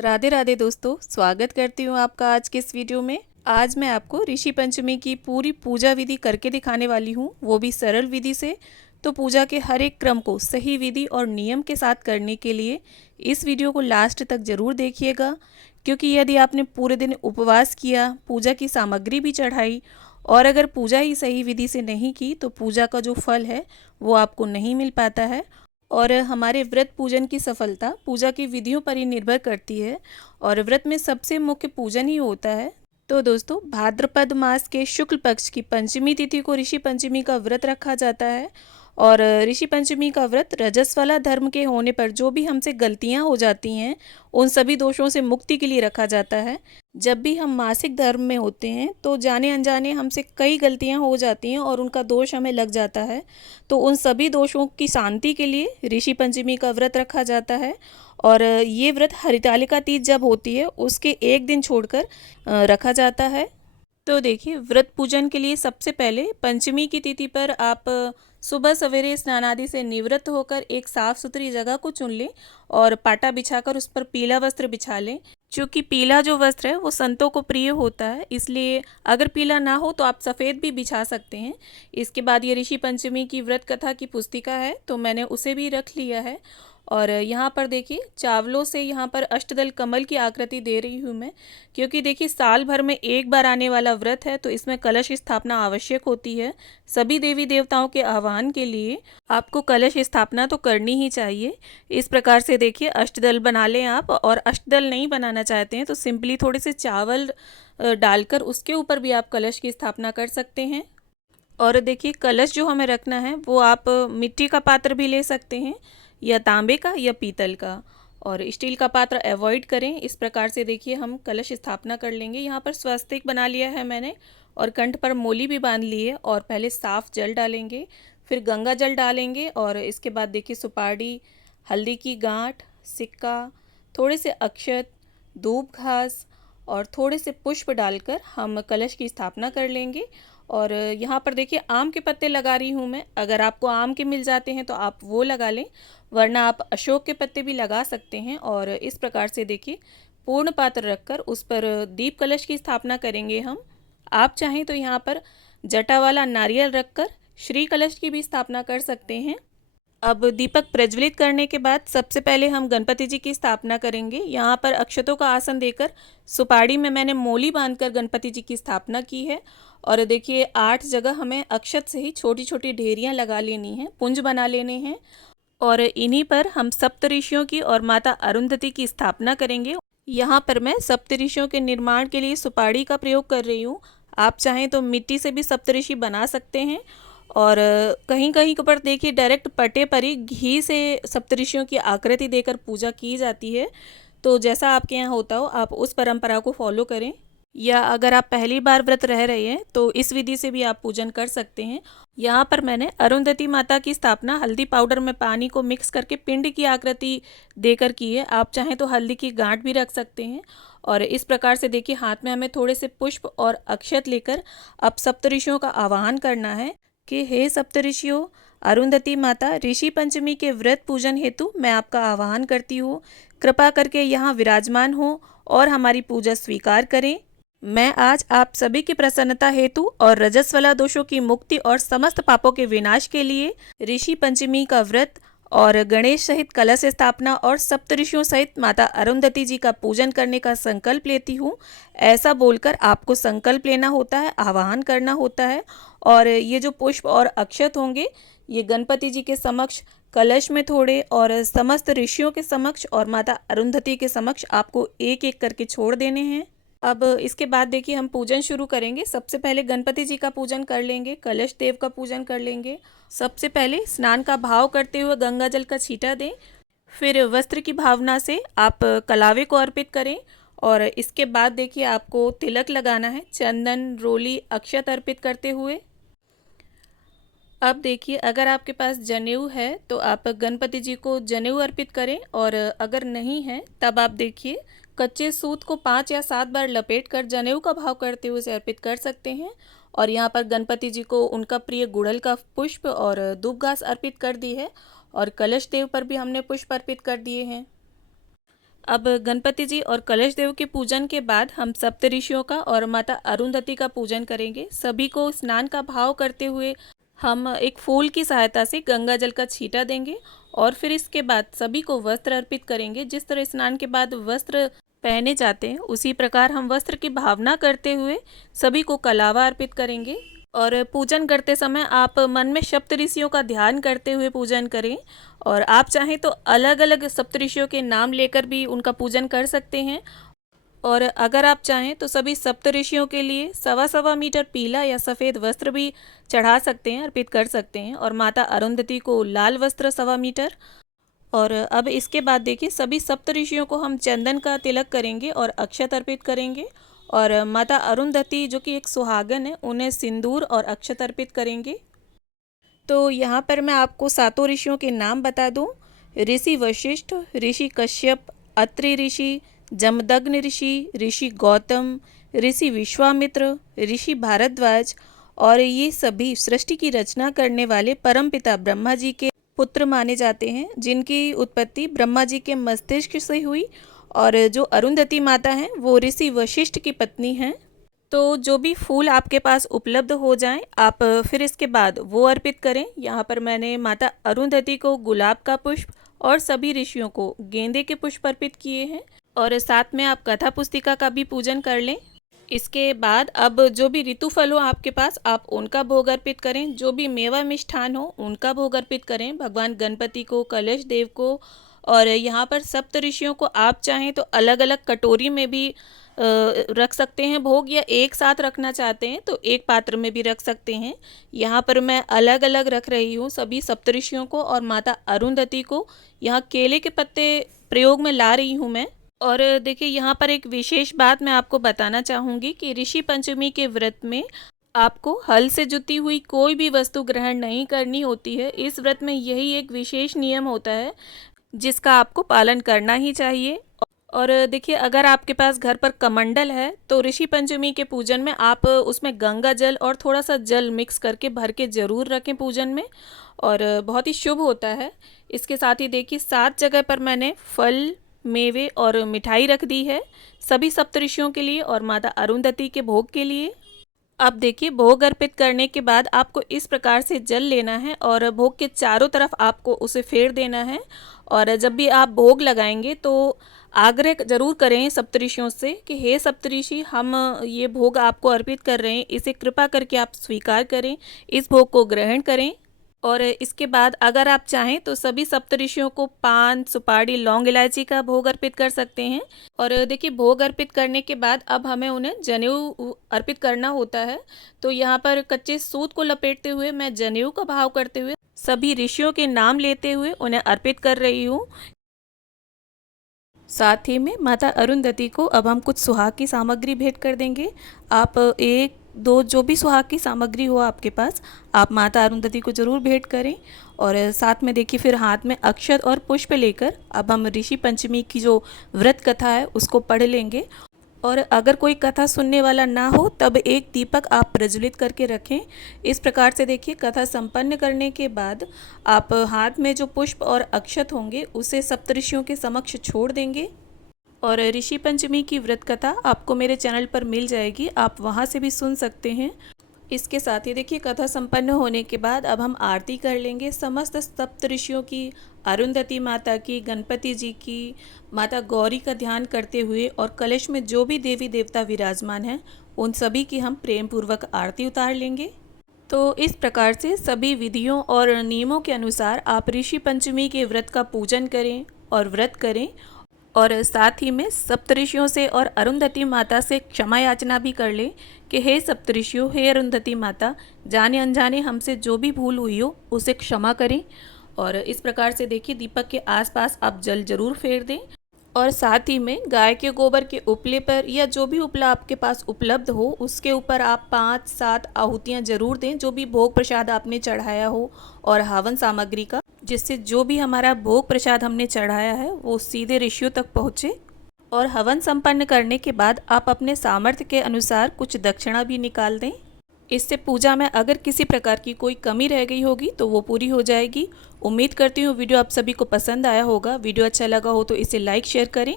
राधे राधे दोस्तों, स्वागत करती हूँ आपका आज के इस वीडियो में। आज मैं आपको ऋषि पंचमी की पूरी पूजा विधि करके दिखाने वाली हूँ, वो भी सरल विधि से। तो पूजा के हर एक क्रम को सही विधि और नियम के साथ करने के लिए इस वीडियो को लास्ट तक ज़रूर देखिएगा, क्योंकि यदि आपने पूरे दिन उपवास किया, पूजा की सामग्री भी चढ़ाई और अगर पूजा ही सही विधि से नहीं की तो पूजा का जो फल है वो आपको नहीं मिल पाता है। और हमारे व्रत पूजन की सफलता पूजा की विधियों पर ही निर्भर करती है और व्रत में सबसे मुख्य पूजन ही होता है। तो दोस्तों, भाद्रपद मास के शुक्ल पक्ष की पंचमी तिथि को ऋषि पंचमी का व्रत रखा जाता है। और ऋषि पंचमी का व्रत रजस्वला धर्म के होने पर जो भी हमसे गलतियां हो जाती हैं उन सभी दोषों से मुक्ति के लिए रखा जाता है। जब भी हम मासिक धर्म में होते हैं तो जाने अनजाने हमसे कई गलतियां हो जाती हैं और उनका दोष हमें लग जाता है। तो उन सभी दोषों की शांति के लिए ऋषि पंचमी का व्रत रखा जाता है। और ये व्रत हरितालिका तीज जब होती है उसके एक दिन छोड़कर रखा जाता है। तो देखिए, व्रत पूजन के लिए सबसे पहले पंचमी की तिथि पर आप सुबह सवेरे स्नान आदि से निवृत्त होकर एक साफ सुथरी जगह को चुन लें और पाटा बिछाकर उस पर पीला वस्त्र बिछा लें। क्योंकि पीला जो वस्त्र है वो संतों को प्रिय होता है, इसलिए अगर पीला ना हो तो आप सफ़ेद भी बिछा सकते हैं। इसके बाद ये ऋषि पंचमी की व्रत कथा की पुस्तिका है तो मैंने उसे भी रख लिया है। और यहाँ पर देखिए, चावलों से यहाँ पर अष्टदल कमल की आकृति दे रही हूँ मैं, क्योंकि देखिए साल भर में एक बार आने वाला व्रत है तो इसमें कलश स्थापना आवश्यक होती है। सभी देवी देवताओं के आह्वान के लिए आपको कलश स्थापना तो करनी ही चाहिए। इस प्रकार से देखिए अष्टदल बना लें आप, और अष्टदल नहीं बनाना चाहते हैं तो सिंपली थोड़े से चावल डालकर उसके ऊपर भी आप कलश की स्थापना कर सकते हैं। और देखिए, कलश जो हमें रखना है वो आप मिट्टी का पात्र भी ले सकते हैं, या तांबे का या पीतल का, और स्टील का पात्र अवॉइड करें। इस प्रकार से देखिए हम कलश स्थापना कर लेंगे। यहाँ पर स्वस्तिक बना लिया है मैंने और कंठ पर मोली भी बांध ली है। और पहले साफ जल डालेंगे, फिर गंगा जल डालेंगे और इसके बाद देखिए सुपारी, हल्दी की गांठ, सिक्का, थोड़े से अक्षत, धूप घास और थोड़े से पुष्प डालकर हम कलश की स्थापना कर लेंगे। और यहाँ पर देखिए आम के पत्ते लगा रही हूँ मैं। अगर आपको आम के मिल जाते हैं तो आप वो लगा लें, वरना आप अशोक के पत्ते भी लगा सकते हैं। और इस प्रकार से देखिए पूर्ण पात्र रखकर उस पर दीप कलश की स्थापना करेंगे हम। आप चाहें तो यहाँ पर जटा वाला नारियल रखकर श्री कलश की भी स्थापना कर सकते हैं। अब दीपक प्रज्वलित करने के बाद सबसे पहले हम गणपति जी की स्थापना करेंगे। यहाँ पर अक्षतों का आसन देकर सुपारी में मैंने मोली बांधकर गणपति जी की स्थापना की है। और देखिए 8 जगह हमें अक्षत से ही छोटी छोटी ढेरियाँ लगा लेनी हैं, पुंज बना लेने हैं। और इन्हीं पर हम सप्तऋषियों की और माता अरुंधति की स्थापना करेंगे। यहाँ पर मैं सप्तऋषियों के निर्माण के लिए सुपारी का प्रयोग कर रही हूँ। आप चाहें तो मिट्टी से भी सप्तऋषि बना सकते हैं। और कहीं कहीं पर देखिए डायरेक्ट पटे पर ही घी से सप्तऋषियों की आकृति देकर पूजा की जाती है। तो जैसा आपके यहाँ होता हो आप उस परंपरा को फॉलो करें, या अगर आप पहली बार व्रत रह रहे हैं तो इस विधि से भी आप पूजन कर सकते हैं। यहाँ पर मैंने अरुंधति माता की स्थापना हल्दी पाउडर में पानी को मिक्स करके पिंड की आकृति देकर की है। आप चाहें तो हल्दी की गांठ भी रख सकते हैं। और इस प्रकार से देखिए हाथ में हमें थोड़े से पुष्प और अक्षत लेकर अब सप्तऋषियों का आवाहन करना है कि हे सप्तऋषियों, अरुंधति माता, ऋषि पंचमी के व्रत पूजन हेतु मैं आपका आवाहन करती हूँ। कृपा करके यहाँ विराजमान हो और हमारी पूजा स्वीकार करें। मैं आज आप सभी की प्रसन्नता हेतु और रजस्वला दोषों की मुक्ति और समस्त पापों के विनाश के लिए ऋषि पंचमी का व्रत और गणेश सहित कलश स्थापना और सप्तऋषियों सहित माता अरुंधति जी का पूजन करने का संकल्प लेती हूँ। ऐसा बोलकर आपको संकल्प लेना होता है, आवाहन करना होता है। और ये जो पुष्प और अक्षत होंगे ये गणपति जी के समक्ष, कलश में थोड़े, और समस्त ऋषियों के समक्ष और माता अरुंधति के समक्ष आपको एक एक करके छोड़ देने हैं। अब इसके बाद देखिए हम पूजन शुरू करेंगे। सबसे पहले गणपति जी का पूजन कर लेंगे, कलश देव का पूजन कर लेंगे। सबसे पहले स्नान का भाव करते हुए गंगा जल का छींटा दें, फिर वस्त्र की भावना से आप कलावे को अर्पित करें। और इसके बाद देखिए आपको तिलक लगाना है, चंदन, रोली, अक्षत अर्पित करते हुए। अब देखिए अगर आपके पास जनेऊ है तो आप गणपति जी को जनेऊ अर्पित करें, और अगर नहीं है तब आप देखिए कच्चे सूत को 5 या 7 बार लपेट कर जनेऊ का भाव करते हुए उसे अर्पित कर सकते हैं। और यहाँ पर गणपति जी को उनका प्रिय गुड़हल का पुष्प और दूब घास अर्पित कर दी है, और कलश देव पर भी हमने पुष्प अर्पित कर दिए हैं। अब गणपति जी और कलश देव के पूजन के बाद हम सप्तऋषियों का और माता अरुंधति का पूजन करेंगे। सभी को स्नान का भाव करते हुए हम एक फूल की सहायता से गंगा जल का छींटा देंगे और फिर इसके बाद सभी को वस्त्र अर्पित करेंगे। जिस तरह स्नान के बाद वस्त्र पहने जाते हैं उसी प्रकार हम वस्त्र की भावना करते हुए सभी को कलावा अर्पित करेंगे। और पूजन करते समय आप मन में सप्तऋषियों का ध्यान करते हुए पूजन करें और आप चाहें तो अलग अलग सप्तऋषियों के नाम लेकर भी उनका पूजन कर सकते हैं। और अगर आप चाहें तो सभी सप्तऋषियों के लिए 1.25 मीटर पीला या सफ़ेद वस्त्र भी चढ़ा सकते हैं, अर्पित कर सकते हैं। और माता अरुंधति को लाल वस्त्र 1.25 मीटर। और अब इसके बाद देखिए सभी सप्तऋषियों को हम चंदन का तिलक करेंगे और अक्षत अर्पित करेंगे। और माता अरुंधति जो कि एक सुहागन है उन्हें सिंदूर और अक्षत अर्पित करेंगे। तो यहाँ पर मैं आपको 7 ऋषियों के नाम बता दूँ। ऋषि वशिष्ठ, ऋषि कश्यप, अत्रि ऋषि, जमदग्नि ऋषि, ऋषि गौतम, ऋषि विश्वामित्र, ऋषि भारद्वाज। और ये सभी सृष्टि की रचना करने वाले परमपिता ब्रह्मा जी के पुत्र माने जाते हैं, जिनकी उत्पत्ति ब्रह्मा जी के मस्तिष्क से हुई। और जो अरुंधति माता हैं वो ऋषि वशिष्ठ की पत्नी हैं। तो जो भी फूल आपके पास उपलब्ध हो जाएं आप फिर इसके बाद वो अर्पित करें। यहाँ पर मैंने माता अरुंधति को गुलाब का पुष्प और सभी ऋषियों को गेंदे के पुष्प अर्पित किए हैं। और साथ में आप कथा पुस्तिका का भी पूजन कर लें। इसके बाद अब जो भी ऋतु फल हो आपके पास आप उनका भोग अर्पित करें। जो भी मेवा मिष्ठान हो उनका भोग अर्पित करें भगवान गणपति को, कलश देव को। और यहाँ पर सप्त ऋषियों को आप चाहें तो अलग अलग कटोरी में भी रख सकते हैं भोग, या एक साथ रखना चाहते हैं तो एक पात्र में भी रख सकते हैं। यहाँ पर मैं अलग अलग रख रही हूँ सभी सप्तऋषियों को और माता अरुंधति को। यहाँ केले के पत्ते प्रयोग में ला रही हूँ मैं। और देखिए यहाँ पर एक विशेष बात मैं आपको बताना चाहूँगी कि ऋषि पंचमी के व्रत में आपको हल से जुती हुई कोई भी वस्तु ग्रहण नहीं करनी होती है। इस व्रत में यही एक विशेष नियम होता है जिसका आपको पालन करना ही चाहिए। और देखिए अगर आपके पास घर पर कमंडल है तो ऋषि पंचमी के पूजन में आप उसमें गंगा जल और थोड़ा सा जल मिक्स करके भर के ज़रूर रखें पूजन में, और बहुत ही शुभ होता है। इसके साथ ही देखिए 7 जगह पर मैंने फल, मेवे और मिठाई रख दी है सभी सप्तऋषियों के लिए और माता अरुंधति के भोग के लिए। अब देखिए भोग अर्पित करने के बाद आपको इस प्रकार से जल लेना है और भोग के चारों तरफ आपको उसे फेर देना है। और जब भी आप भोग लगाएंगे तो आग्रह जरूर करें सप्तऋषियों से कि हे सप्तऋषि, हम ये भोग आपको अर्पित कर रहे हैं, इसे कृपा करके आप स्वीकार करें, इस भोग को ग्रहण करें। और इसके बाद अगर आप चाहें तो सभी सप्तऋषियों को पान, सुपारी, लौंग, इलायची का भोग अर्पित कर सकते हैं। और देखिए भोग अर्पित करने के बाद अब हमें उन्हें जनेऊ अर्पित करना होता है। तो यहाँ पर कच्चे सूत को लपेटते हुए मैं जनेऊ का भाव करते हुए सभी ऋषियों के नाम लेते हुए उन्हें अर्पित कर रही हूँ। साथ ही में माता अरुंधति को अब हम कुछ सुहाग की सामग्री भेंट कर देंगे। आप 1-2 जो भी सुहाग की सामग्री हो आपके पास आप माता अरुंधति को ज़रूर भेंट करें। और साथ में देखिए फिर हाथ में अक्षत और पुष्प लेकर अब हम ऋषि पंचमी की जो व्रत कथा है उसको पढ़ लेंगे। और अगर कोई कथा सुनने वाला ना हो तब एक दीपक आप प्रज्वलित करके रखें। इस प्रकार से देखिए कथा संपन्न करने के बाद आप हाथ में जो पुष्प और अक्षत होंगे उसे सप्तऋषियों के समक्ष छोड़ देंगे। और ऋषि पंचमी की व्रत कथा आपको मेरे चैनल पर मिल जाएगी, आप वहाँ से भी सुन सकते हैं। इसके साथ ही देखिए कथा संपन्न होने के बाद अब हम आरती कर लेंगे समस्त सप्तऋषियों की, अरुंधति माता की, गणपति जी की, माता गौरी का ध्यान करते हुए और कलश में जो भी देवी देवता विराजमान हैं उन सभी की हम प्रेम पूर्वक आरती उतार लेंगे। तो इस प्रकार से सभी विधियों और नियमों के अनुसार आप ऋषि पंचमी के व्रत का पूजन करें और व्रत करें। और साथ ही में सप्तऋषियों से और अरुंधति माता से क्षमा याचना भी कर लें कि हे सप्तऋषियों, हे अरुंधति माता, जाने अनजाने हमसे जो भी भूल हुई हो उसे क्षमा करें। और इस प्रकार से देखिए दीपक के आसपास आप जल जरूर फेर दें। और साथ ही में गाय के गोबर के उपले पर या जो भी उपला आपके पास उपलब्ध हो उसके ऊपर आप 5-7 आहुतियाँ जरूर दें जो भी भोग प्रसाद आपने चढ़ाया हो और हवन सामग्री का, जिससे जो भी हमारा भोग प्रसाद हमने चढ़ाया है वो सीधे ऋषियों तक पहुँचे। और हवन संपन्न करने के बाद आप अपने सामर्थ्य के अनुसार कुछ दक्षिणा भी निकाल दें। इससे पूजा में अगर किसी प्रकार की कोई कमी रह गई होगी तो वो पूरी हो जाएगी। उम्मीद करती हूँ वीडियो आप सभी को पसंद आया होगा। वीडियो अच्छा लगा हो तो इसे लाइक शेयर करें